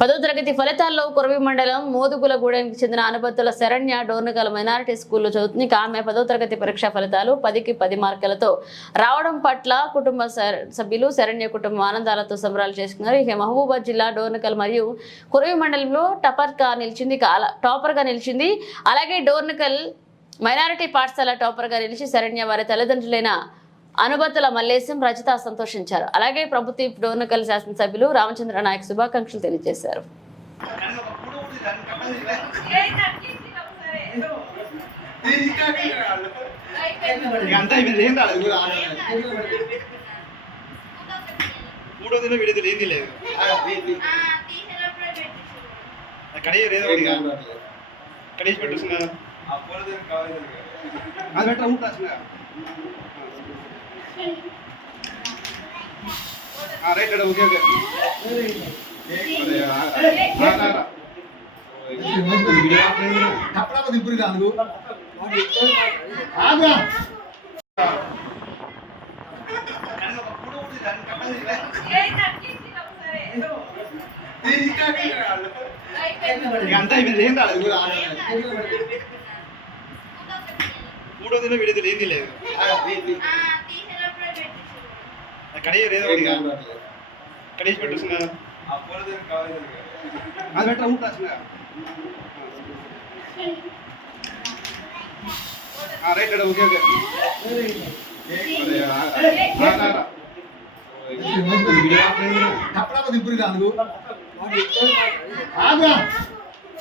10వ తరగతి ఫలితాల్లో కురవి మండలం మోదుగులగూడెంకి చెందిన అనుబత్తుల శరణ్య డోర్నకల్ మైనారిటీ స్కూల్లో చదువుతుంది. ఆమె 10వ తరగతి పరీక్ష ఫలితాలు 10కి 10 మార్కులతో రావడం పట్ల కుటుంబ సభ్యులు శరణ్య కుటుంబం ఆనందాలతో సంబరాలు చేసుకున్నారు. ఇక మహబూబాబాద్ జిల్లా డోర్నకల్ మరియు కురవి మండలంలో టాపర్ గా నిలిచింది. అలాగే డోర్నకల్ మైనారిటీ పాఠశాల టాపర్ గా నిలిచి శరణ్య వారి తల్లిదండ్రులైన అనుబత్తుల మల్లేశం రజిత సంతోషించారు. అలాగే ప్రభుత్వ డోర్నకల్ శాసనసభ్యులు రామచంద్ర నాయక్ శుభాకాంక్షలు తెలియజేశారు. రైట్ ఓకే ఓకే కప్పడా దింపురి రాదు ఆగా అంతా అయిపోయింది ఏం రాదు మూడో దిన వీడియో ఏంది లేదు కడేసి పెట్టేస్తున్నా అది పెట్టరా ఉంటా రైట్ ఓకే ఓకే కప్పడా దింపురి రాదు ఆగా